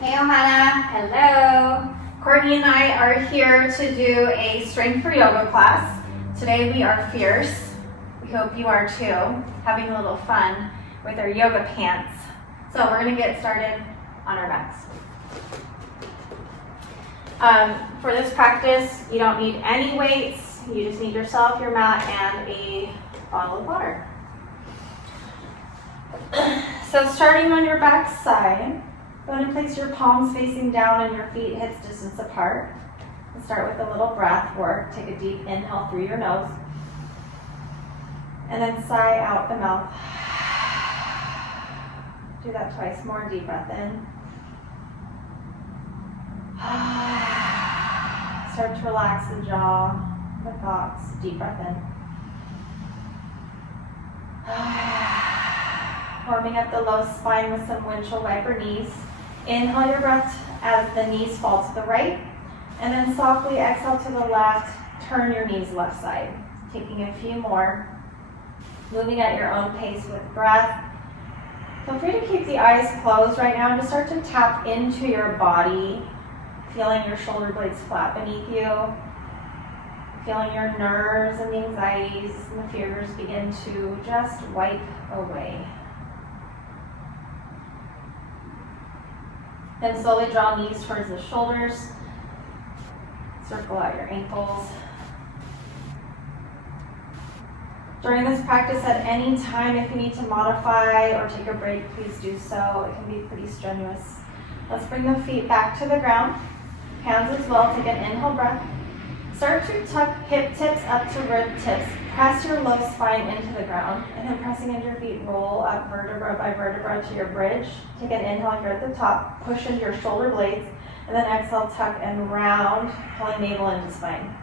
Hey Ohana. Hello. Courtney and I are here to do a strength for yoga class. Today we are fierce. We hope you are too, having a little fun with our yoga pants. So we're going to get started on our backs. For this practice, you don't need any weights. You just need yourself, your mat, and a bottle of water. So starting on your back side, go ahead and place your palms facing down and your feet hips distance apart. We'll start with a little breath work. Take a deep inhale through your nose. And then sigh out the mouth. Do that twice more. Deep breath in. Start to relax the jaw, the thoughts. Deep breath in. Warming up the low spine with some windshield wiper knees. Inhale your breath as the knees fall to the right, and then softly exhale to the left. Turn your knees left side. Taking a few more. Moving at your own pace with breath. Feel free to keep the eyes closed right now and just start to tap into your body, feeling your shoulder blades flat beneath you, feeling your nerves and the anxieties and the fears begin to just wipe away. Then slowly draw knees towards the shoulders. Circle out your ankles. During this practice, at any time, if you need to modify or take a break, please do so. It can be pretty strenuous. Let's bring the feet back to the ground. Hands as well. Take an inhale breath. Start to tuck hip tips up to rib tips. Press your low spine into the ground, and then pressing into your feet, roll up vertebra by vertebra to your bridge. Take an inhale here at the top, push into your shoulder blades, and then exhale, tuck and round, pulling navel into spine.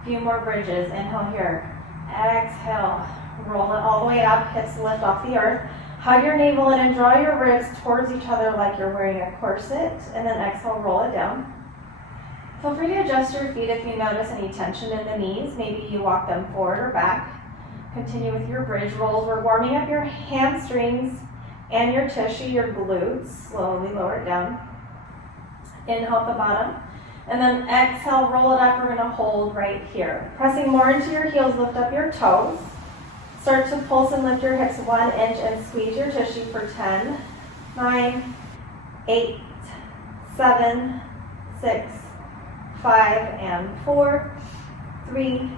A few more bridges. Inhale here. Exhale, roll it all the way up, hips lift off the earth. Hug your navel in and draw your ribs towards each other like you're wearing a corset, and then exhale, roll it down. Feel free to adjust your feet if you notice any tension in the knees. Maybe you walk them forward or back. Continue with your bridge rolls. We're warming up your hamstrings and your tissue, your glutes. Slowly lower it down. Inhale at the bottom. And then exhale, roll it up. We're going to hold right here. Pressing more into your heels, lift up your toes. Start to pulse and lift your hips 1 inch and squeeze your tissue for 10, 9, 8, 7, 6, 5 and 4, 3,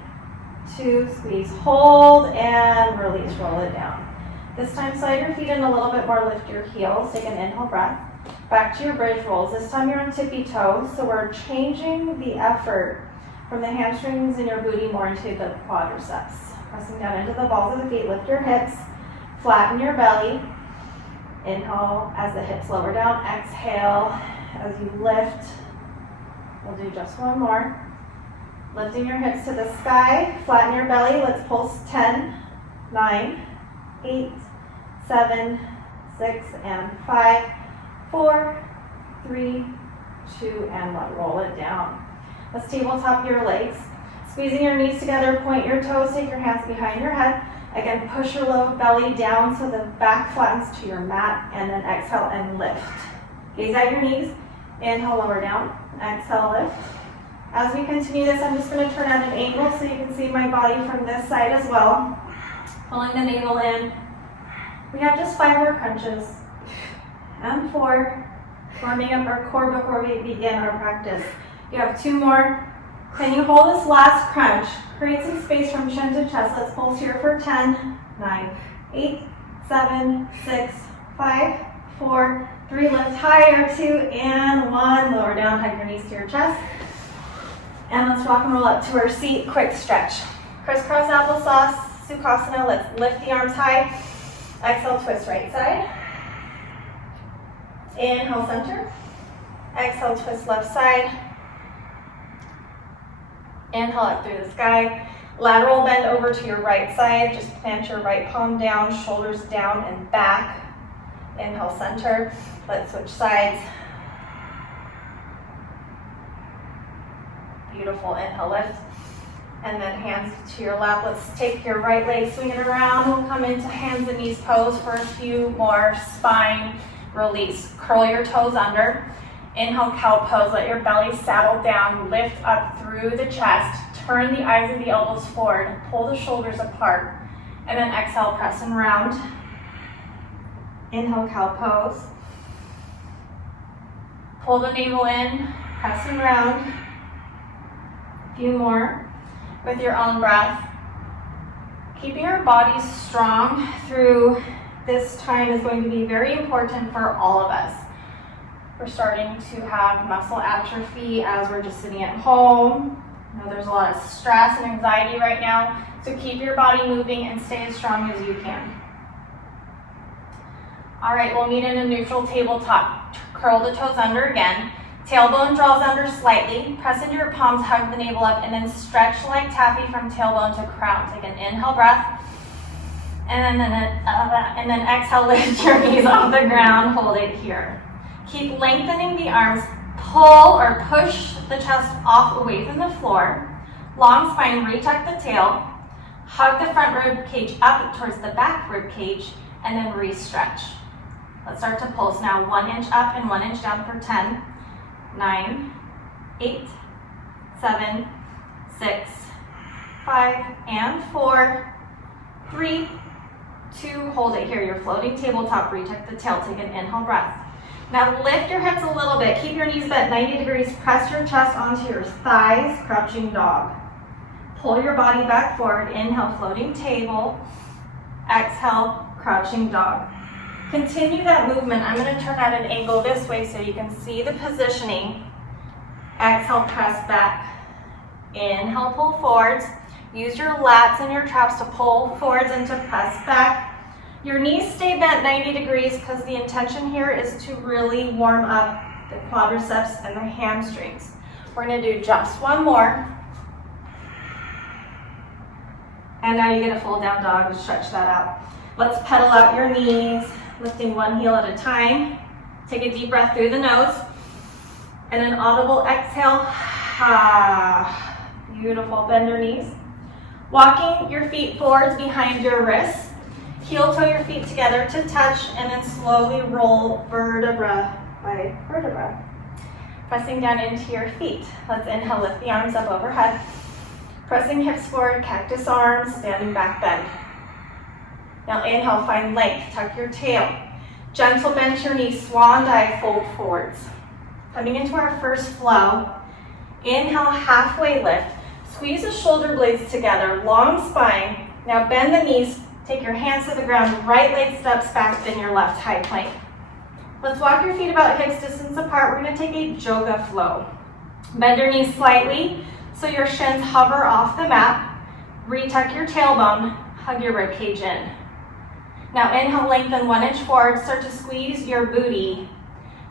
2, squeeze, hold, and release, roll it down. This time, slide your feet in a little bit more, lift your heels, take an inhale breath. Back to your bridge rolls. This time you're on tippy toes, so we're changing the effort from the hamstrings and your booty more into the quadriceps. Pressing down into the balls of the feet, lift your hips, flatten your belly. Inhale as the hips lower down, exhale as you lift. We'll do just one more. Lifting your hips to the sky, flatten your belly. Let's pulse 10, 9, 8, 7, 6, and 5, 4, 3, 2, and 1. Roll it down. Let's tabletop your legs. Squeezing your knees together, point your toes, take your hands behind your head. Again, push your low belly down so the back flattens to your mat, and then exhale and lift. Gaze at your knees. Inhale, lower down. Exhale, lift. As we continue this, I'm just going to turn at an angle so you can see my body from this side as well. Pulling the navel in. We have just 5 more crunches. And 4. Warming up our core before we begin our practice. You have 2 more. Can you hold this last crunch? Create some space from chin to chest. Let's pulse here for 10, 9, 8, 7, 6, 5, 4, 3, lift higher, 2, and 1. Lower down, hug your knees to your chest. And let's rock and roll up to our seat. Quick stretch. Crisscross applesauce, Sukhasana. Let's lift the arms high. Exhale, twist right side. Inhale, center. Exhale, twist left side. Inhale up through the sky. Lateral bend over to your right side. Just plant your right palm down, shoulders down and back. Inhale, center. Let's switch sides. Beautiful. Inhale, lift. And then hands to your lap. Let's take your right leg, swing it around. We'll come into hands and knees pose for a few more spine release. Curl your toes under. Inhale, cow pose. Let your belly saddle down. Lift up through the chest. Turn the eyes of the elbows forward. Pull the shoulders apart. And then exhale, press and round. Inhale, cow pose. Pull the navel in. Press and round. A few more with your own breath. Keeping our bodies strong through this time is going to be very important for all of us. We're starting to have muscle atrophy as we're just sitting at home. I know there's a lot of stress and anxiety right now, so keep your body moving and stay as strong as you can. All right, we'll meet in a neutral tabletop. Curl the toes under again. Tailbone draws under slightly. Press into your palms, hug the navel up, and then stretch like taffy from tailbone to crown. Take an inhale breath. And then exhale, lift your knees off the ground. Hold it here. Keep lengthening the arms. Pull or push the chest off away from the floor. Long spine, retuck the tail. Hug the front rib cage up towards the back rib cage, and then re-stretch. Let's start to pulse now. 1 inch up and 1 inch down for 10, 9, 8, 7, 6, 5, and 4, 3, 2, hold it here. Your floating tabletop, retuck the tail. Take an inhale breath. Now lift your hips a little bit. Keep your knees bent 90 degrees. Press your chest onto your thighs, crouching dog. Pull your body back forward. Inhale, floating table. Exhale, crouching dog. Continue that movement. I'm going to turn at an angle this way so you can see the positioning. Exhale, press back. Inhale, pull forwards. Use your lats and your traps to pull forwards and to press back. Your knees stay bent 90 degrees because the intention here is to really warm up the quadriceps and the hamstrings. We're going to do just one more. And now you get a full down dog to stretch that out. Let's pedal out your knees, lifting one heel at a time. Take a deep breath through the nose. And an audible exhale. Beautiful. Bend your knees. Walking your feet forwards behind your wrists. Heel toe your feet together to touch, and then slowly roll vertebra by vertebra. Pressing down into your feet. Let's inhale, lift the arms up overhead. Pressing hips forward, cactus arms, standing back bend. Now inhale, find length, tuck your tail. Gentle bend your knees, swan dive, fold forwards. Coming into our first flow. Inhale, halfway lift. Squeeze the shoulder blades together, long spine. Now bend the knees, take your hands to the ground, right leg steps back, then your left high plank. Let's walk your feet about hips distance apart. We're gonna take a yoga flow. Bend your knees slightly so your shins hover off the mat. Retuck your tailbone, hug your rib cage in. Now inhale, lengthen 1 inch forward, start to squeeze your booty.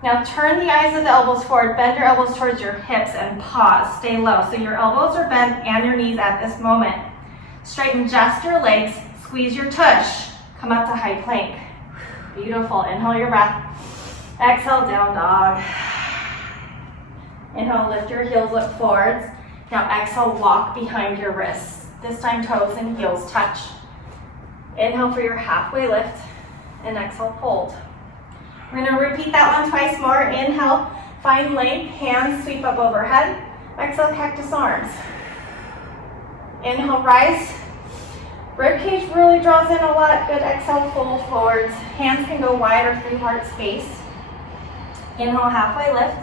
Now turn the eyes of the elbows forward, bend your elbows towards your hips and pause, stay low. So your elbows are bent and your knees at this moment. Straighten just your legs, squeeze your tush, come up to high plank. Beautiful, inhale your breath. Exhale, down dog. Inhale, lift your heels, look forwards. Now exhale, walk behind your wrists. This time toes and heels touch. Inhale for your halfway lift, and exhale, fold. We're gonna repeat that one twice more. Inhale, find length, hands sweep up overhead. Exhale, cactus arms. Inhale, rise. Rib cage really draws in a lot. Good, exhale, fold forwards. Hands can go wide or 3 heart space. Inhale, halfway lift.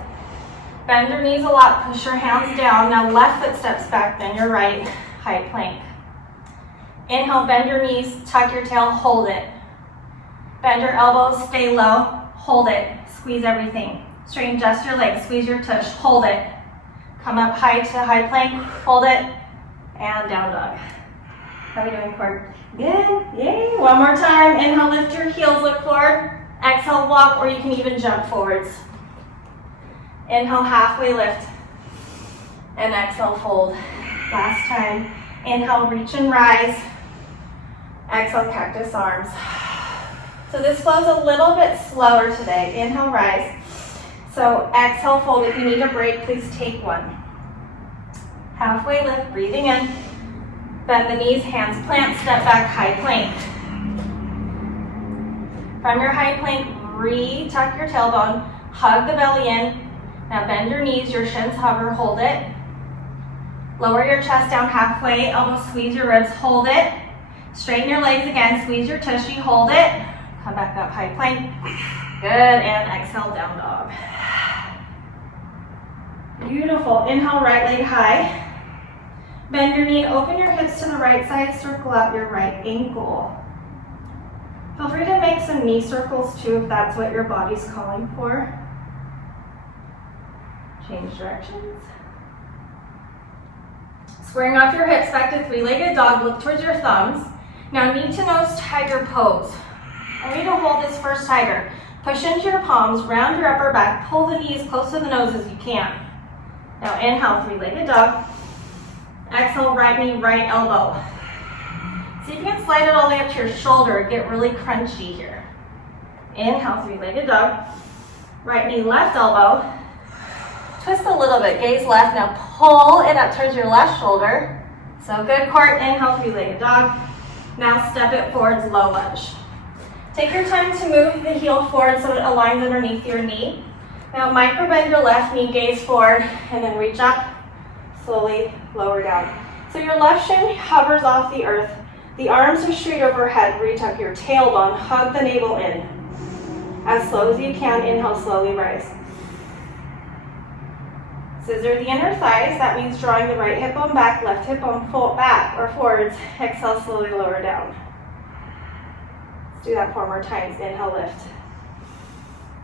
Bend your knees a lot, push your hands down. Now left foot steps back, then your right, high plank. Inhale, bend your knees, tuck your tail, hold it. Bend your elbows, stay low, hold it. Squeeze everything. Straighten just your legs, squeeze your tush, hold it. Come up high to high plank, hold it, and down dog. How are we doing, Cord? Good, yay. One more time. Inhale, lift your heels, look forward. Exhale, walk, or you can even jump forwards. Inhale, halfway lift. And exhale, fold. Last time. Inhale, reach and rise. Exhale, cactus arms. So this flow's a little bit slower today. Inhale, rise. So exhale, fold. If you need a break, please take one. Halfway lift, breathing in. Bend the knees, hands plant, step back, high plank. From your high plank, Re-tuck your tailbone, hug the belly in. Now bend your knees, your shins hover, hold it. Lower your chest down halfway, elbows squeeze your ribs, hold it. Straighten your legs again, squeeze your tushy, hold it. Come back up, high plank. Good, and exhale, down dog. Beautiful, inhale, right leg high. Bend your knee and open your hips to the right side, circle out your right ankle. Feel free to make some knee circles too if that's what your body's calling for. Change directions. Squaring off your hips back to three-legged dog, look towards your thumbs. Now knee to nose tiger pose. I want you to hold this first tiger. Push into your palms, round your upper back, pull the knees close to the nose as you can. Now inhale, three-legged dog. Exhale, right knee, right elbow. See if you can slide it all the way up to your shoulder, get really crunchy here. Inhale, three-legged dog. Right knee, left elbow. Twist a little bit, gaze left. Now pull it up towards your left shoulder. So good core, inhale, three-legged dog. Now step it forwards, low lunge. Take your time to move the heel forward so it aligns underneath your knee. Now micro bend your left knee, gaze forward, and then reach up, slowly lower down. So your left shin hovers off the earth. The arms are straight overhead. Reach up your tailbone, hug the navel in. As slow as you can, inhale, slowly rise. Scissor the inner thighs. That means drawing the right hip bone back, left hip bone back or forwards. Exhale, slowly lower down. Let's do that 4 more times. Inhale, lift.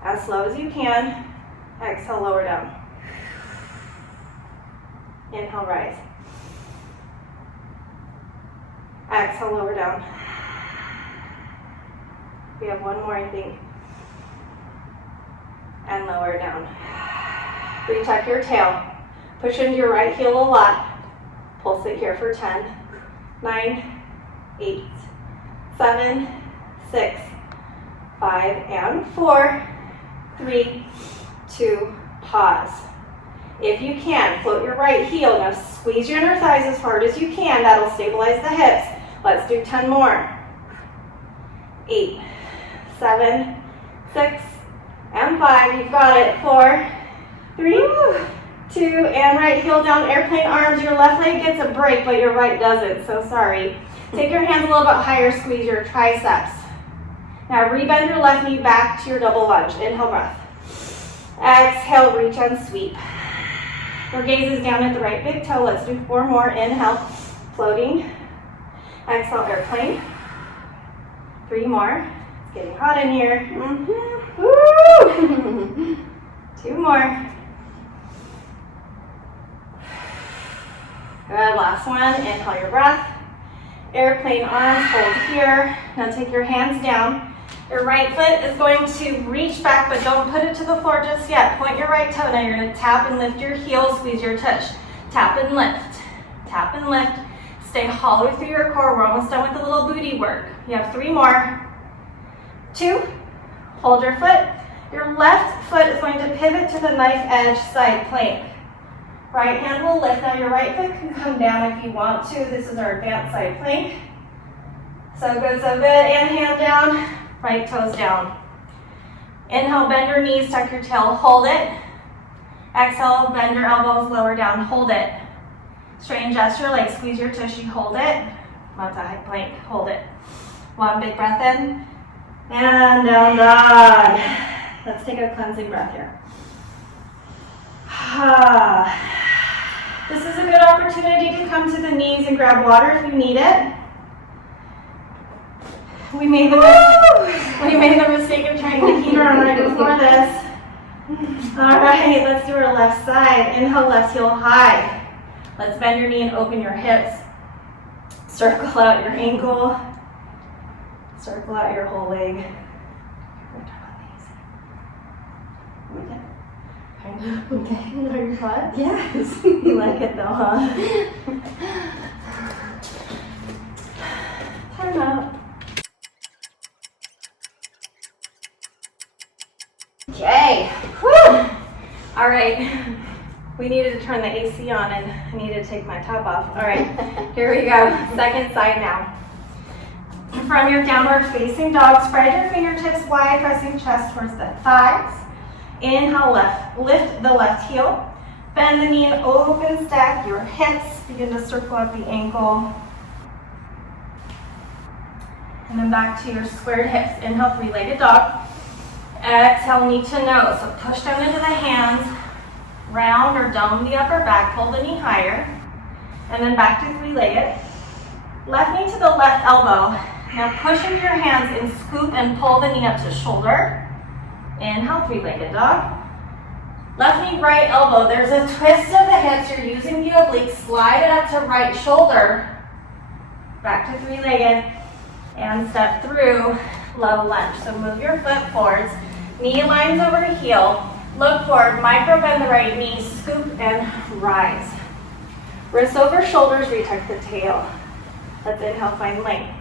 As slow as you can. Exhale, lower down. Inhale, rise. Exhale, lower down. We have 1 more, I think. And lower down. Retuck your tail. Push into your right heel a lot. Pulse it here for 10, 9, 8, 7, 6, 5, and 4, 3, 2, pause. If you can, float your right heel. Now squeeze your inner thighs as hard as you can. That'll stabilize the hips. Let's do 10 more. 8, 7, 6, and 5. You've got it. 4, 3, 2, and right heel down, airplane arms. Your left leg gets a break, but your right doesn't, so sorry. Take your hands a little bit higher, squeeze your triceps. Now rebend your left knee back to your double lunge. Inhale, breath. Exhale, reach and sweep. Your gaze is down at the right big toe. Let's do 4 more. Inhale, floating. Exhale, airplane. 3 more. It's getting hot in here. Woo! 2 more. Good, last one. Inhale your breath. Airplane arms, hold here. Now take your hands down. Your right foot is going to reach back, but don't put it to the floor just yet. Point your right toe. Now you're going to tap and lift your heels, squeeze your tush. Tap and lift. Tap and lift. Stay hollow through your core. We're almost done with the little booty work. You have 3 more. 2. Hold your foot. Your left foot is going to pivot to the knife edge side plank. Right hand will lift. Now your right foot can come down if you want to. This is our advanced side plank. So good, so good. And hand down. Right toes down. Inhale, bend your knees, tuck your tail, hold it. Exhale, bend your elbows, lower down, hold it. Straighten just your legs, squeeze your tushy, hold it. Come up to high plank, hold it. 1 big breath in, and down dog. Let's take a cleansing breath here. This is a good opportunity to come to the knees and grab water if you need it. We made the mistake of trying the heater on right before this. All right, let's do our left side. Inhale, left heel high. Let's bend your knee and open your hips. Circle out your ankle. Circle out your whole leg. Okay. Are you fun? Yes. You like it though, huh? Time out. Okay. Whew. All right. We needed to turn the AC on and I needed to take my top off. All right. Here we go. Second side now. From your downward facing dog, spread your fingertips wide, pressing chest towards the thighs. Inhale, lift the left heel. Bend the knee and open stack your hips. Begin to circle up the ankle. And then back to your squared hips. Inhale, three-legged dog. Exhale, knee to nose. So push down into the hands. Round or dome the upper back. Pull the knee higher. And then back to three-legged. Left knee to the left elbow. Now push into your hands and scoop and pull the knee up to shoulder. Inhale, three-legged dog. Left knee, right elbow. There's a twist of the hips. You're using the obliques. Slide it up to right shoulder. Back to three-legged. And step through low lunge. So move your foot forwards. Knee lines over to heel. Look forward. Micro bend the right knee. Scoop and rise. Wrists over shoulders. Retuck the tail. Let's inhale, find length.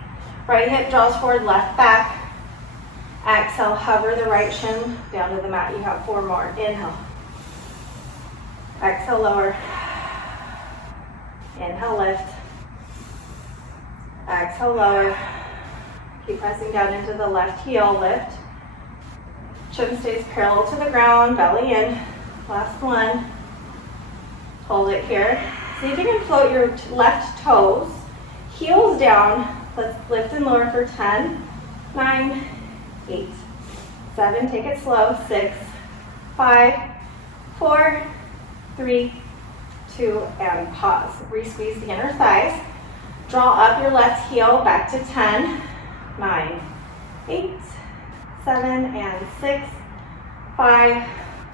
Right hip draws forward, left back. Exhale, hover the right shin down to the mat. You have 4 more. Inhale. Exhale, lower. Inhale, lift. Exhale, lower. Keep pressing down into the left heel, lift. Chin stays parallel to the ground, belly in. Last one. Hold it here. See if you can float your left toes. Heels down. Let's lift and lower for 10, 9, 8, 7, take it slow, 6, 5, 4, 3, 2, and pause. Re-squeeze the inner thighs. Draw up your left heel back to 10, 9, 8, 7, and 6, 5,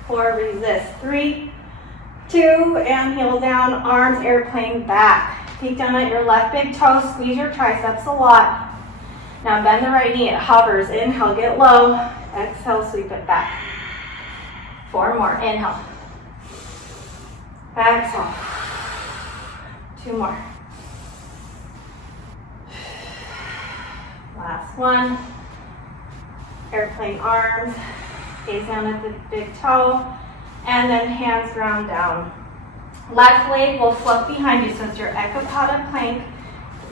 4, resist, 3, 2, and heel down, arms airplane back. Peek down at your left big toe, squeeze your triceps a lot. Now bend the right knee, it hovers. Inhale, get low. Exhale, sweep it back. 4 more, inhale. Exhale. 2 more. Last one. Airplane arms, gaze down at the big toe, and then hands ground down. Left leg will float behind you, so it's your ecopata plank,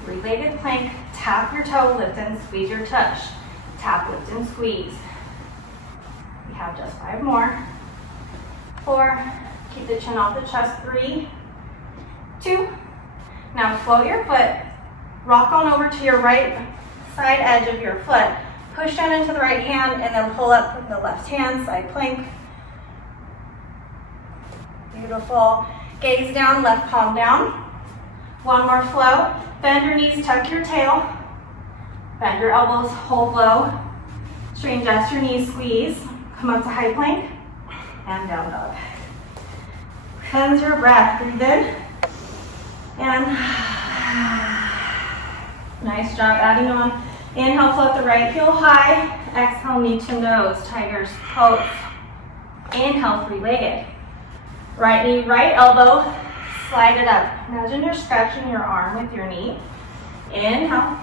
three-legged plank. Tap your toe, lift and squeeze your touch. Tap, lift and squeeze. We have just 5 more. 4, keep the chin off the chest. 3, 2. Now float your foot, rock on over to your right side edge of your foot. Push down into the right hand and then pull up with the left hand, side plank. Beautiful. Gaze down, left palm down. 1 more flow. Bend your knees, tuck your tail. Bend your elbows, hold low. Straighten just your knees, squeeze. Come up to high plank and down dog. Cleanse your breath, breathe in. And nice job adding on. Inhale, float the right heel high. Exhale, knee to nose, tiger's pose. Inhale, three-legged. Right knee, right elbow, slide it up. Imagine you're scratching your arm with your knee. Inhale.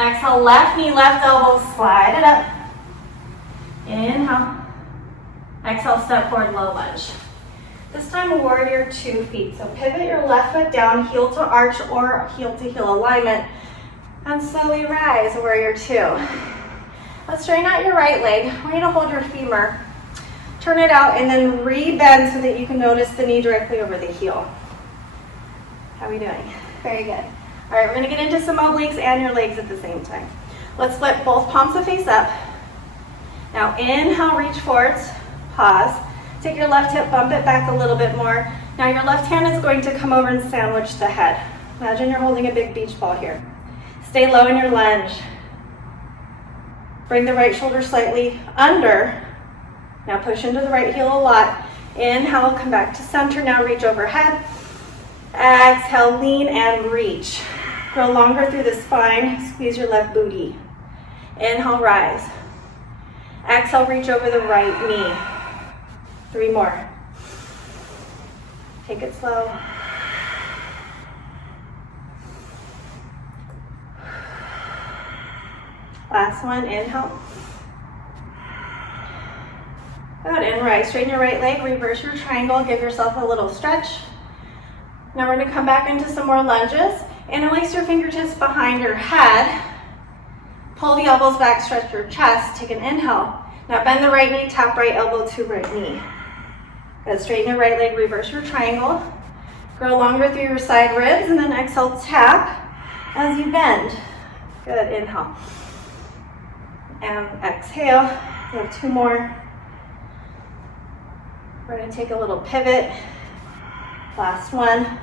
Exhale, left knee, left elbow, slide it up. Inhale. Exhale, step forward, low lunge. This time, warrior 2 feet. So pivot your left foot down, heel to arch or heel to heel alignment. And slowly rise, warrior 2. Let's straighten out your right leg. I want you to hold your femur. Turn it out and then re-bend so that you can notice the knee directly over the heel. How are we doing? Very good. All right, we're gonna get into some obliques and your legs at the same time. Let's flip both palms to face up. Now inhale, reach forwards, pause. Take your left hip, bump it back a little bit more. Now your left hand is going to come over and sandwich the head. Imagine you're holding a big beach ball here. Stay low in your lunge. Bring the right shoulder slightly under. Now push into the right heel a lot. Inhale, come back to center. Now reach overhead. Exhale, lean and reach. Grow longer through the spine. Squeeze your left booty. Inhale, rise. Exhale, reach over the right knee. 3 more. Take it slow. Last one, inhale. Good, and rise. Straighten your right leg, reverse your triangle, give yourself a little stretch. Now we're gonna come back into some more lunges. Interlace your fingertips behind your head. Pull the elbows back, stretch your chest, take an inhale. Now bend the right knee, tap right elbow to right knee. Good, straighten your right leg, reverse your triangle. Grow longer through your side ribs, and then exhale, tap as you bend. Good, inhale. And exhale, we have 2 more. We're gonna take a little pivot. Last one.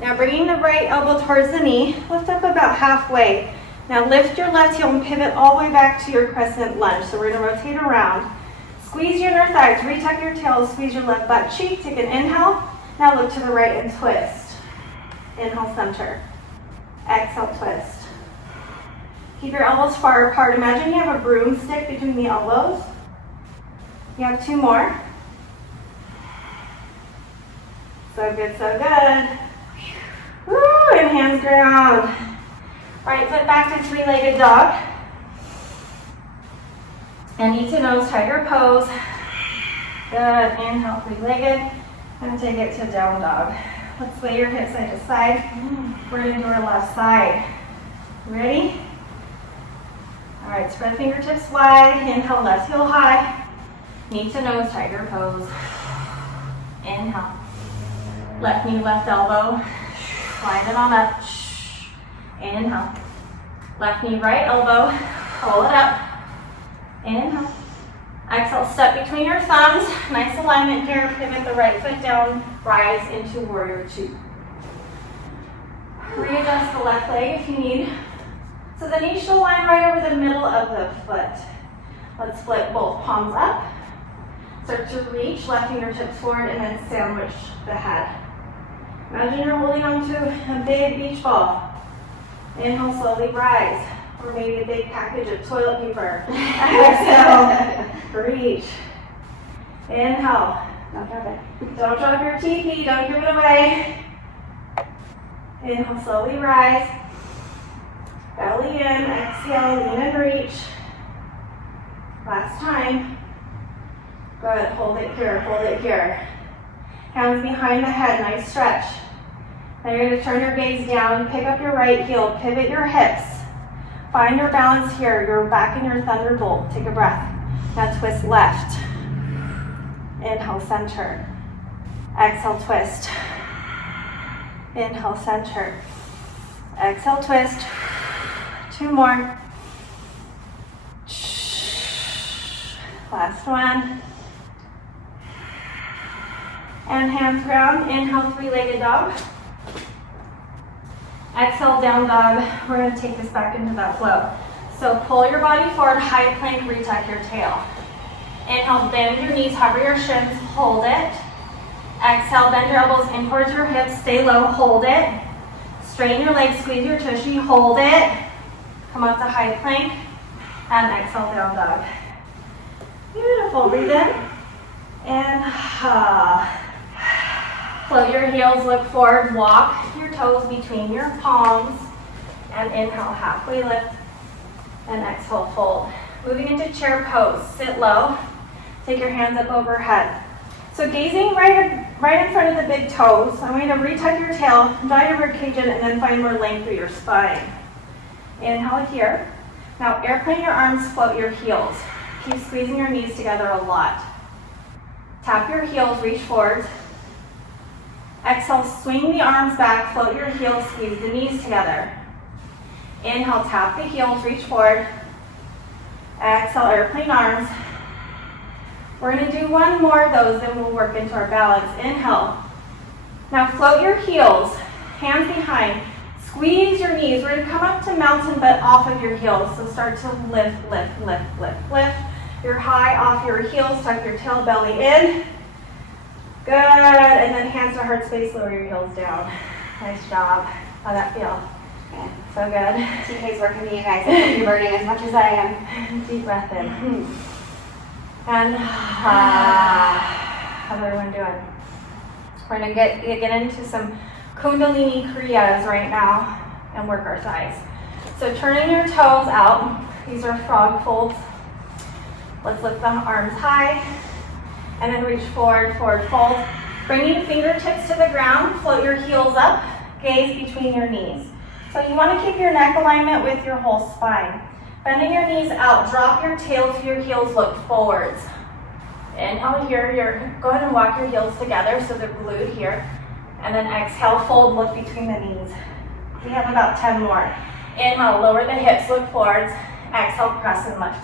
Now bringing the right elbow towards the knee, lift up about halfway. Now lift your left heel and pivot all the way back to your crescent lunge. So we're gonna rotate around. Squeeze your inner thighs, retuck your tail, squeeze your left butt cheek, take an inhale. Now look to the right and twist. Inhale, center. Exhale, twist. Keep your elbows far apart. Imagine you have a broomstick between the elbows. You have 2 more. So good, so good. Woo, and hands ground. Right foot back to 3-legged dog. And knee to nose, tiger pose. Good, inhale, 3-legged. And take it to down dog. Let's sway your hips side to side. We're gonna do our left side. Ready? All right, spread fingertips wide. Inhale, left heel high. Knee to nose, tiger pose. Inhale. Left knee, left elbow. Line it on up. Inhale. Left knee, right elbow. Pull it up. Inhale. Exhale, step between your thumbs. Nice alignment here. Pivot the right foot down. Rise into warrior 2. Readjust the left leg if you need. So the knee should line right over the middle of the foot. Let's flip both palms up. Start to reach, left fingertips forward, and then sandwich the head. Imagine you're holding on to a big beach ball. Inhale, slowly rise. Or maybe a big package of toilet paper. Exhale, reach. Inhale. Don't drop it. Don't drop your teepee, don't give it away. Inhale, slowly rise. Belly in, exhale, lean and reach. Last time. Good, hold it here, hold it here. Hands behind the head, nice stretch. Now you're gonna turn your gaze down, pick up your right heel, pivot your hips. Find your balance here. You're back in your thunderbolt. Take a breath. Now twist left. Inhale, center. Exhale, twist. Inhale, center. Exhale, twist. 2 more. Last one. And hands ground. Inhale, 3-legged dog. Exhale, down dog. We're going to take this back into that flow. So pull your body forward, high plank, retuck your tail. Inhale, bend your knees, hover your shins, hold it. Exhale, bend your elbows in towards your hips, stay low, hold it. Straighten your legs, squeeze your tushy, hold it. Come up to high plank, and exhale, down dog. Beautiful, breathe in. And float your heels, look forward, walk your toes between your palms, and inhale, halfway lift, and exhale, fold. Moving into chair pose, sit low, take your hands up overhead. So gazing right in front of the big toes, I'm going to retuck your tail, draw your ribcage in, and then find more length through your spine. Inhale here. Now airplane your arms, float your heels. Keep squeezing your knees together a lot. Tap your heels, reach forward. Exhale, swing the arms back, float your heels, squeeze the knees together. Inhale, tap the heels, reach forward. Exhale, airplane arms. We're going to do 1 more of those, then we'll work into our balance. Inhale. Now float your heels, hands behind. Squeeze your knees. We're going to come up to mountain, but off of your heels. So start to lift, lift, lift, lift, lift. You're high off your heels, tuck your tail belly in. Good, and then hands to heart space, lower your heels down. Nice job. How'd that feel? Good. So good. TK's working for you guys. I hope you're burning as much as I am. Deep breath in. And how's everyone doing? We're gonna get into some Kundalini Kriyas right now and work our thighs. So turning your toes out. These are frog folds. Let's lift the arms high. And then reach forward, forward fold. Bringing fingertips to the ground, float your heels up, gaze between your knees. So you want to keep your neck alignment with your whole spine. Bending your knees out, drop your tail to your heels, look forwards. Inhale here, go ahead and walk your heels together so they're glued here. And then exhale, fold, look between the knees. We have about 10 more. Inhale, lower the hips, look forwards. Exhale, press and lift.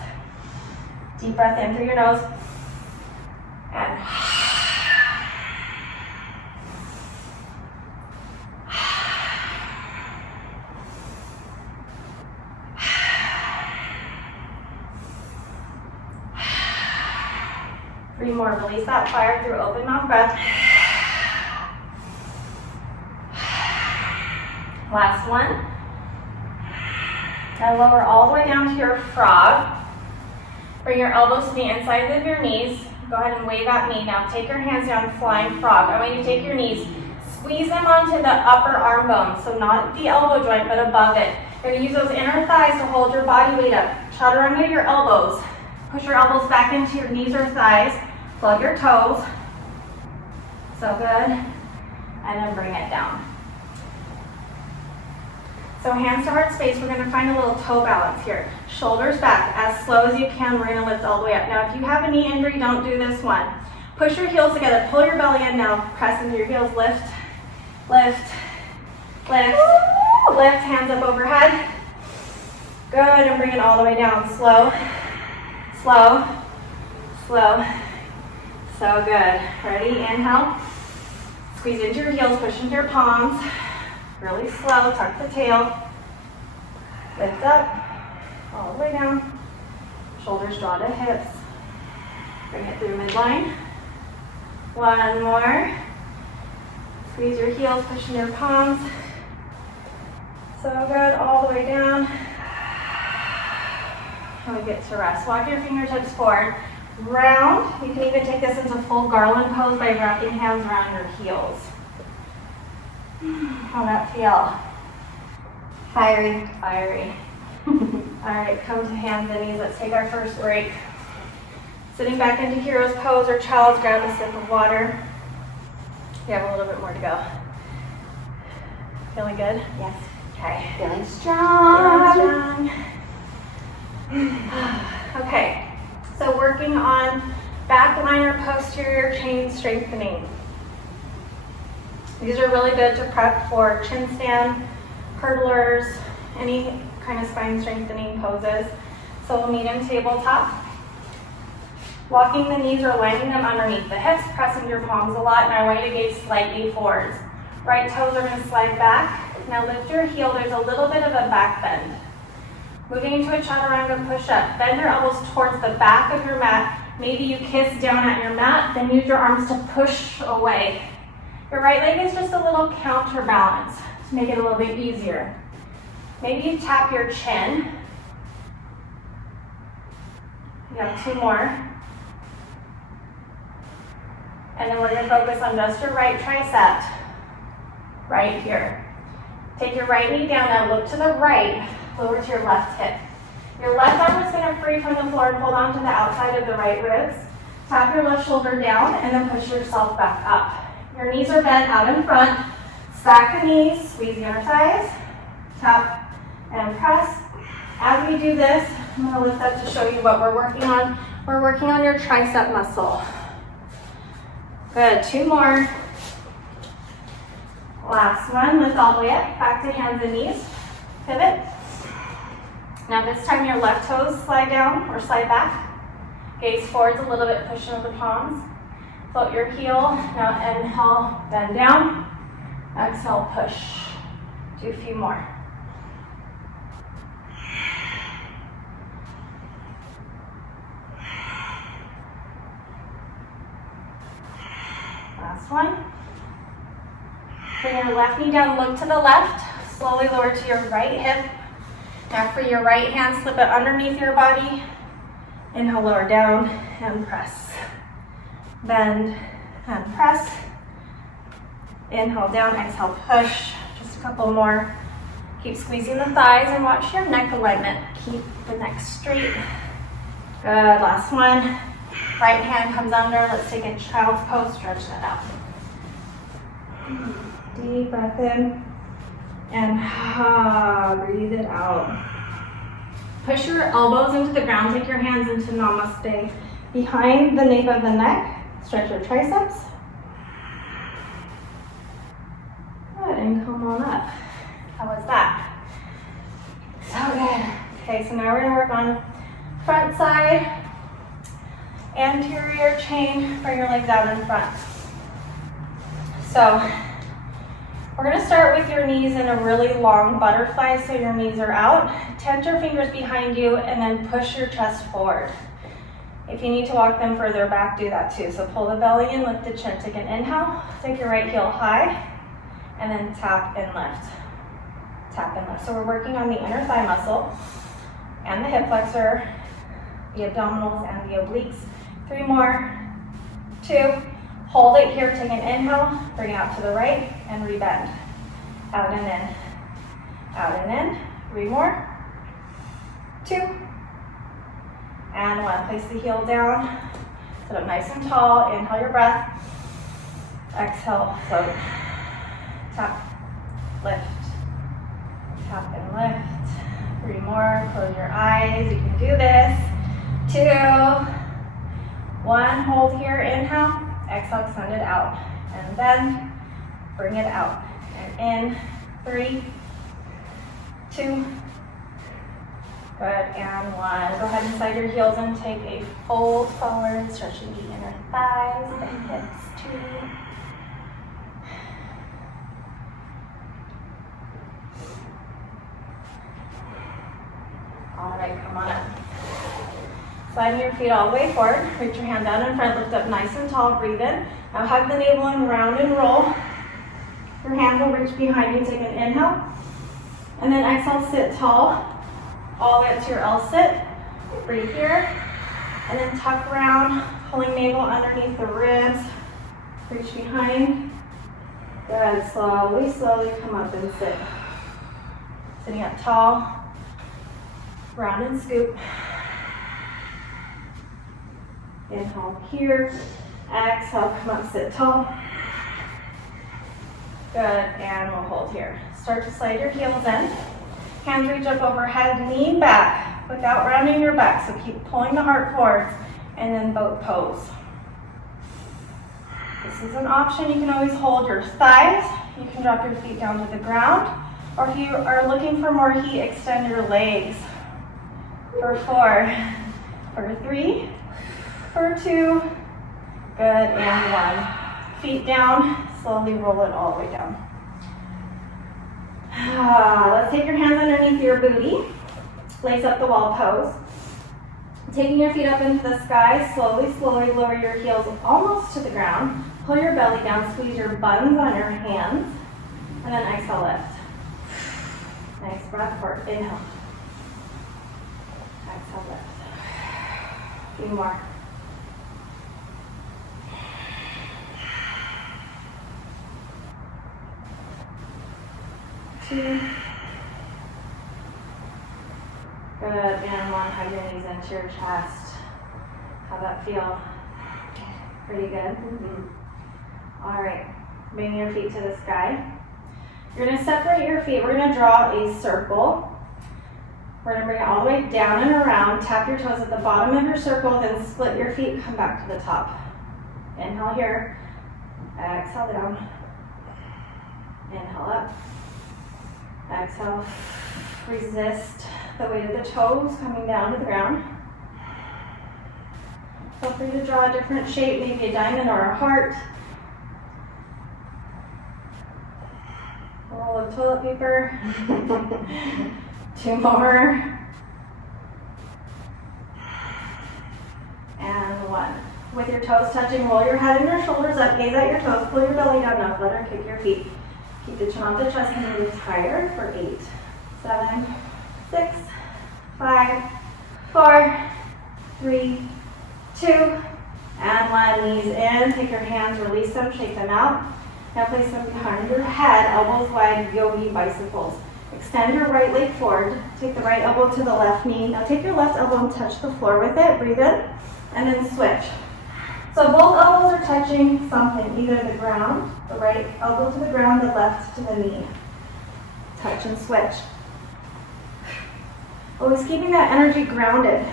Deep breath in through your nose. And 3 more. Release that fire through open mouth breath. Last one. And lower all the way down to your frog. Bring your elbows to the inside of your knees. Go ahead and wave at me. Now take your hands down, flying frog. I want you to take your knees, squeeze them onto the upper arm bone, so not the elbow joint, but above it. You're going to use those inner thighs to hold your body weight up. Chaturanga your elbows. Push your elbows back into your knees or thighs. Plug your toes. So good. And then bring it down. So hands to heart space, we're going to find a little toe balance here. Shoulders back, as slow as you can, we're going to lift all the way up. Now if you have a knee injury, don't do this one. Push your heels together, pull your belly in now, press into your heels, lift, lift, lift, lift, hands up overhead. Good, and bring it all the way down, slow, slow, slow. So good. Ready, inhale, squeeze into your heels, push into your palms. Really slow, tuck the tail, lift up, all the way down, shoulders draw to hips, bring it through midline. One more, squeeze your heels, push in your palms, so good, all the way down, and we get to rest. Walk your fingertips forward, round, you can even take this into full garland pose by wrapping hands around your heels. How'd that feel? Fiery. Fiery. All right, come to hands and knees. Let's take our first break. Sitting back into hero's pose or child's, grab a sip of water. We have a little bit more to go. Feeling good? Yes. Okay. Feeling strong. Feeling strong. Okay, so working on back liner posterior chain strengthening. These are really good to prep for chin stand, hurdlers, any kind of spine strengthening poses. So we'll meet in tabletop. Walking the knees or lining them underneath the hips, pressing your palms a lot, and I want you to gaze slightly forwards. Right toes are going to slide back. Now lift your heel, there's a little bit of a back bend. Moving into a chaturanga push-up. Bend your elbows towards the back of your mat. Maybe you kiss down at your mat, then use your arms to push away. Your right leg is just a little counterbalance to make it a little bit easier. Maybe you tap your chin. You have 2 more. And then we're going to focus on just your right tricep, right here. Take your right knee down, now look to the right, lower to your left hip. Your left arm is going to free from the floor and hold on to the outside of the right ribs. Tap your left shoulder down and then push yourself back up. Your knees are bent out in front. Stack the knees, squeeze the inner thighs, tap and press. As we do this, I'm going to lift up to show you what we're working on. We're working on your tricep muscle. Good, 2 more. Last one, lift all the way up, back to hands and knees. Pivot. Now this time your left toes slide down or slide back. Gaze forwards a little bit, push into the palms. Float your heel, now inhale, bend down. Exhale, push. Do a few more. Last one. Bring your left knee down, look to the left. Slowly lower to your right hip. Now for your right hand, slip it underneath your body. Inhale, lower down and press. Bend and press. Inhale down, exhale, push. Just a couple more. Keep squeezing the thighs and watch your neck alignment. Keep the neck straight. Good, last one. Right hand comes under. Let's take a child's pose, stretch that out. Deep breath in. And breathe it out. Push your elbows into the ground, take your hands into namaste. Behind the nape of the neck, stretch your triceps. Good, and come on up. How was that? So good. Okay, so now we're gonna work on front side, anterior chain, bring your legs out in front. So we're gonna start with your knees in a really long butterfly, so your knees are out. Tent your fingers behind you and then push your chest forward. If you need to walk them further back, do that too. So pull the belly in, lift the chin, take an inhale, take your right heel high, and then tap and lift. Tap and lift. So we're working on the inner thigh muscle and the hip flexor, the abdominals and the obliques. 3 more, 2, hold it here, take an inhale, bring it out to the right, and rebend. Out and in, out and in. 3 more, 2, and 1. Place the heel down, sit up nice and tall, inhale your breath, exhale, float. Tap, lift, tap and lift. 3 more, close your eyes, you can do this. 2, 1, hold here, inhale, exhale, extend it out, and then bring it out, and in, 3, 2, good, and 1. Go ahead and slide your heels and take a fold forward, stretching the inner thighs, the hips too. All right, come on up. Sliding your feet all the way forward. Reach your hand down in front, lift up nice and tall, breathe in. Now hug the navel and round and roll. Your hands will reach behind you, take an inhale. And then exhale, sit tall, all the way up to your L sit. Breathe here. And then tuck around, pulling navel underneath the ribs. Reach behind. Good, slowly, slowly come up and sit. Sitting up tall. Round and scoop. Inhale here. Exhale, come up, sit tall. Good, and we'll hold here. Start to slide your heels in. Hands reach up overhead, lean back without rounding your back. So keep pulling the heart forwards and then boat pose. This is an option. You can always hold your thighs. You can drop your feet down to the ground. Or if you are looking for more heat, extend your legs. For 4, for 3, for 2, good, and 1. Feet down, slowly roll it all the way down. Let's take your hands underneath your booty. Lace up the wall pose. Taking your feet up into the sky, slowly, slowly lower your heels almost to the ground. Pull your belly down, squeeze your buns on your hands, and then exhale, lift. Nice breath forward, inhale. Exhale, lift. A few more. Two. Good, and 1, hug your knees into your chest. How'd that feel? Pretty good? All right, bring your feet to the sky. You're gonna separate your feet. We're gonna draw a circle. We're gonna bring it all the way down and around. Tap your toes at the bottom of your circle, then split your feet, come back to the top. Inhale here, exhale down. Inhale up, exhale. Resist the weight of the toes coming down to the ground. Feel free to draw a different shape, maybe a diamond or a heart. A roll of toilet paper. 2 more. And 1. With your toes touching, roll your head and your shoulders up, gaze at your toes, pull your belly down, up, let her kick your feet. Keep the chin off the chest and move higher for 8, 7, 6, 5, 4, 3, 2, and 1. Knees in, take your hands, release them, shake them out. Now place them behind your head, elbows wide, Yogi Bicycles. Extend your right leg forward, take the right elbow to the left knee. Now take your left elbow and touch the floor with it, breathe in, and then switch. So both elbows are touching something, either the ground, the right elbow to the ground, the left to the knee. touch and switch. Always keeping that energy grounded.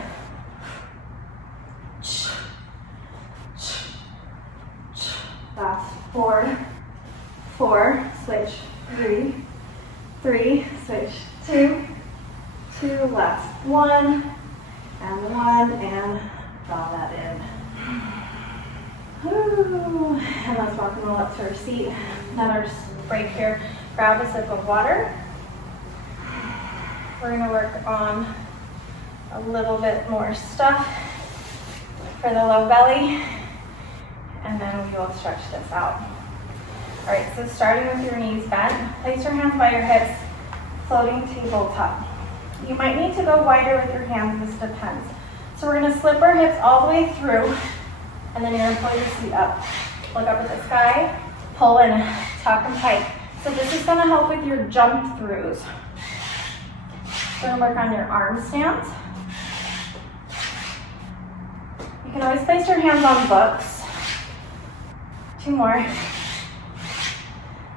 Last 4, 4, switch, 3, 3, switch, 2, 2, last 1, and draw that in. Woo. And let's rock and roll up to our seat. Another break here. Grab a sip of water. We're going to work on a little bit more stuff for the low belly, and then we will stretch this out. All right, so starting with your knees bent, place your hands by your hips, floating tabletop. You might need to go wider with your hands, this depends. So we're going to slip our hips all the way through, and then you're going to pull your seat up. Look up at the sky, pull in, tuck and pike. So this is going to help with your jump throughs. We're going to work on your arm stance. You can always place your hands on books. 2 more.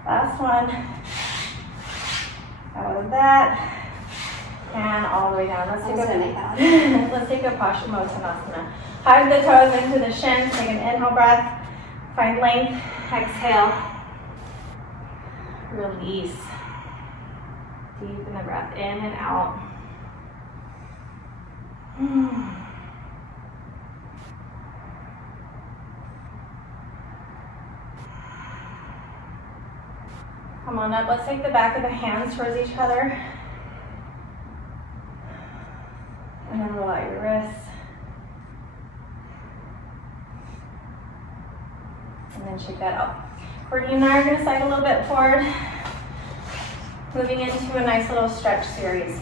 Last one. That was that. And all the way down. Let's take a Paschimottanasana. Hug the toes into the shins. Take an inhale breath. Find length. Exhale. Release. Deepen the breath in and out. Come on up. Let's take the back of the hands towards each other. And then roll out your wrists. And then shake that out. Courtney and I are going to slide a little bit forward. Moving into a nice little stretch series.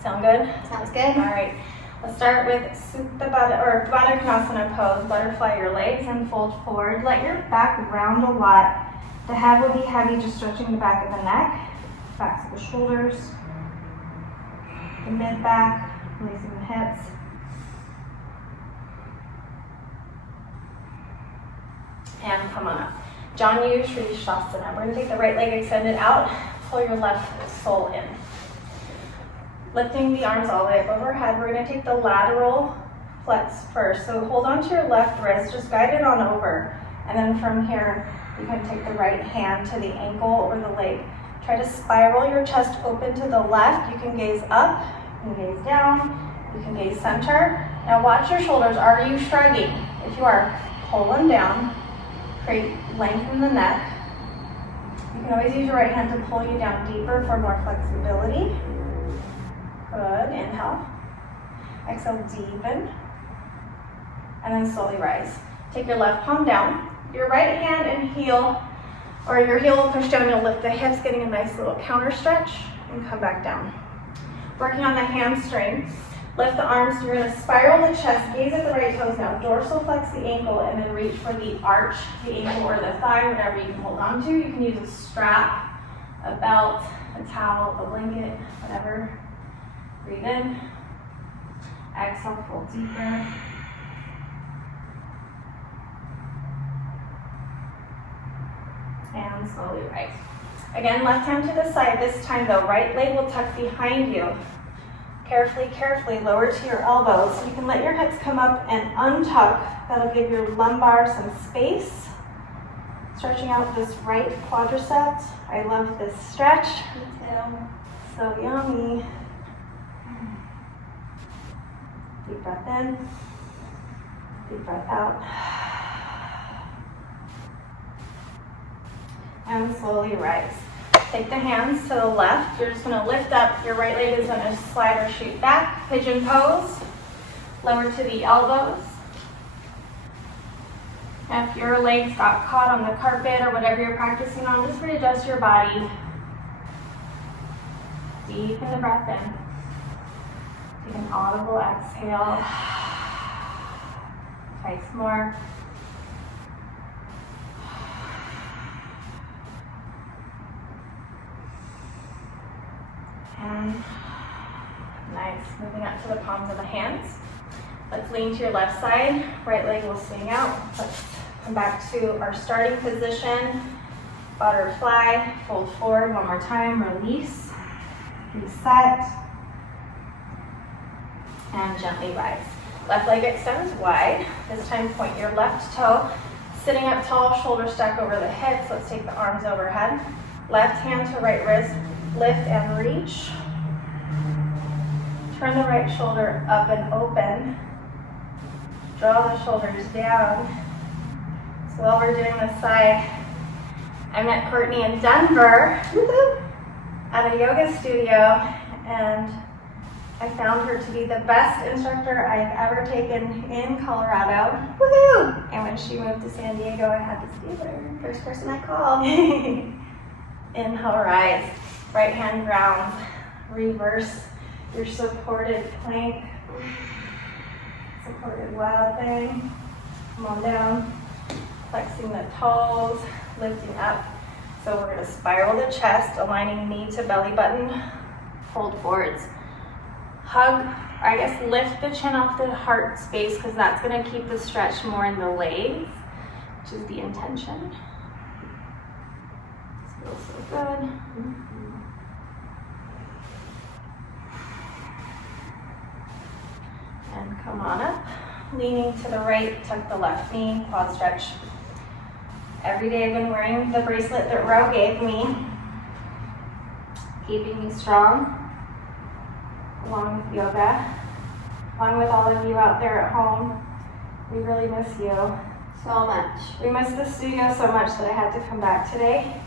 Sound good? Sounds good. All right. Let's start with Supta Baddha Konasana pose. Butterfly your legs and fold forward. Let your back round a lot. The head will be heavy, just stretching the back of the neck, backs of the shoulders, the mid-back, releasing the hips. And come on up. Janu Shri Shasana. We're going to take the right leg extended out, pull your left sole in. Lifting the arms all the way up overhead, we're going to take the lateral flex first. So hold on to your left wrist, just guide it on over. And then from here, you can take the right hand to the ankle or the leg. Try to spiral your chest open to the left. You can gaze up, you can gaze down, you can gaze center. Now watch your shoulders. Are you shrugging? If you are, pull them down. Create length in the neck. You can always use your right hand to pull you down deeper for more flexibility. Good. Inhale. Exhale, deepen. And then slowly rise. Take your left palm down. Your right hand and heel, or your heel will push down. You'll lift the hips, getting a nice little counter stretch, and come back down. Working on the hamstring. Lift the arms. You're going to spiral the chest. Gaze at the right toes now. Dorsal flex the ankle, and then reach for the arch, the ankle or the thigh, whatever you can hold on to. You can use a strap, a belt, a towel, a blanket, whatever. Breathe in. Exhale, fold deeper. And slowly rise. Again, left hand to the side. This time though, right leg will tuck behind you. Carefully, carefully lower to your elbows. You can let your hips come up and untuck. That'll give your lumbar some space. Stretching out this right quadricep. I love this stretch. Me too. So yummy. Deep breath in. Deep breath out. And slowly rise. Take the hands to the left. You're just going to lift up. Your right leg is going to slide or shoot back. Pigeon pose. Lower to the elbows. And if your legs got caught on the carpet or whatever you're practicing on, just readjust your body. Deepen the breath in. Take an audible exhale. Twice more. And nice. Moving up to the palms of the hands. Let's lean to your left side. Right leg will swing out. Let's come back to our starting position. Butterfly, fold forward one more time, release, reset, and gently rise. Left leg extends wide. This time point your left toe. Sitting up tall, shoulder stack over the hips. Let's take the arms overhead. Left hand to right wrist, lift and reach. Turn the right shoulder up and open. Draw the shoulders down. So while we're doing this side, I met Courtney in Denver at a yoga studio, and I found her to be the best instructor I've ever taken in Colorado. Woohoo! And when she moved to San Diego, I had to steal her. First person I called. Inhale, rise. Right hand grounds. Reverse your supported plank. Supported wild thing. Come on down. Flexing the toes, lifting up. So we're gonna spiral the chest, aligning knee to belly button. Fold forwards. Hug, or I guess lift the chin off the heart space, because that's gonna keep the stretch more in the legs, which is the intention. This feels so good. And come on up. Leaning to the right, tuck the left knee, quad stretch. Every day I've been wearing the bracelet that Ro gave me, keeping me strong, along with yoga, along with all of you out there at home. We really miss you so much. We miss the studio so much that I had to come back today.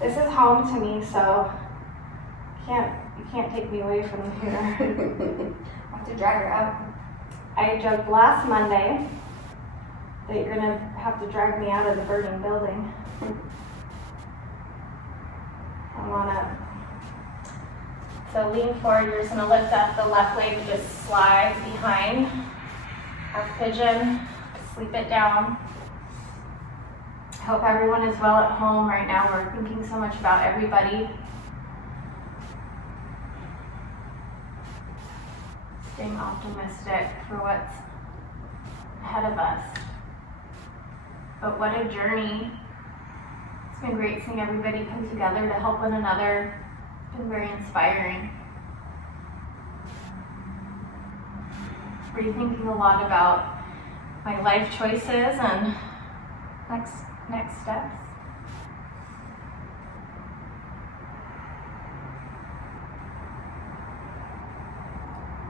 This is home to me, so you can't take me away from here. I have to drag her out. I joked last Monday that you're gonna have to drag me out of the burning building. Come on up. So lean forward, you're just gonna lift up the left leg, just slides behind. Half pigeon, sleep it down. I hope everyone is well at home right now. We're thinking so much about everybody. Staying optimistic for what's ahead of us. But what a journey. It's been great seeing everybody come together to help one another. It's been very inspiring. Rethinking a lot about my life choices and next steps.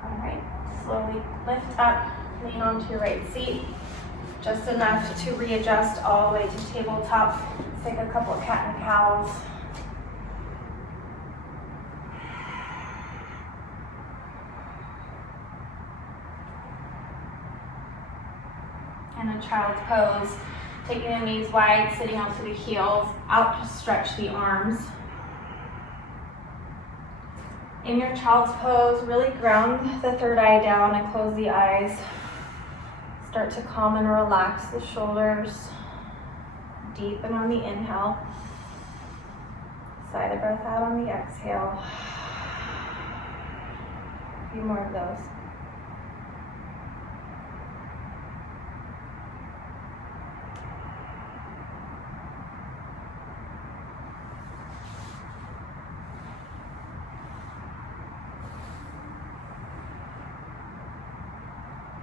All right, slowly lift up, lean onto your right seat. Just enough to readjust all the way to tabletop. Let's take a couple of cat and cows. And a child's pose. Taking the knees wide, sitting onto the heels, out to stretch the arms. In your child's pose, really ground the third eye down and close the eyes. Start to calm and relax the shoulders. Deepen on the inhale. Sigh the breath out on the exhale. A few more of those.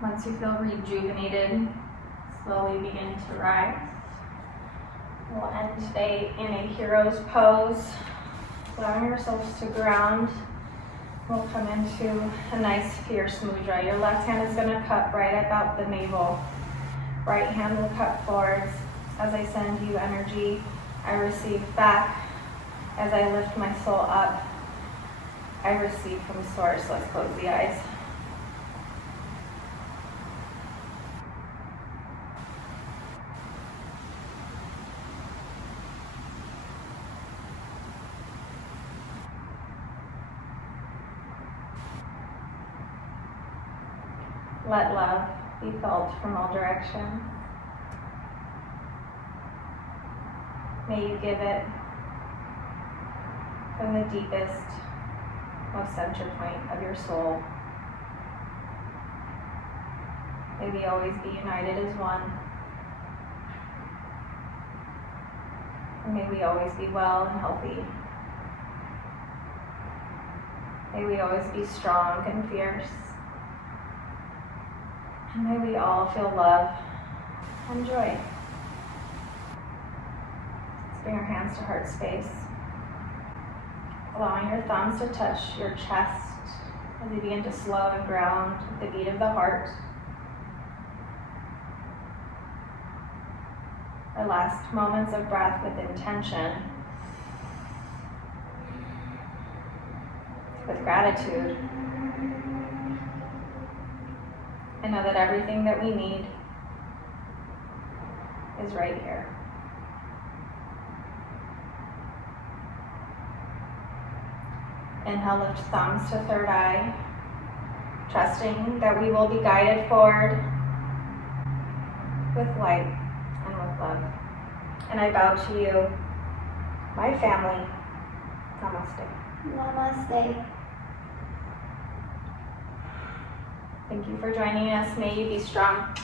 Once you feel rejuvenated, slowly begin to rise. We'll end today in a hero's pose, allowing yourselves to ground. We'll come into a nice fierce mudra. Your left hand is going to cup right about the navel. Right hand will cup forwards. As I send you energy, I receive back. As I lift my soul up, I receive from source. Let's close the eyes. Let love be felt from all directions. May you give it from the deepest, most center point of your soul. May we always be united as one. And may we always be well and healthy. May we always be strong and fierce. And may we all feel love and joy. Let's bring our hands to heart space. Allowing your thumbs to touch your chest as you begin to slow and ground with the beat of the heart. Our last moments of breath with intention, with gratitude. And know that everything that we need is right here. Inhale, lift thumbs to third eye, trusting that we will be guided forward with light and with love. And I bow to you, my family. Namaste. Namaste. Thank you for joining us. May you be strong.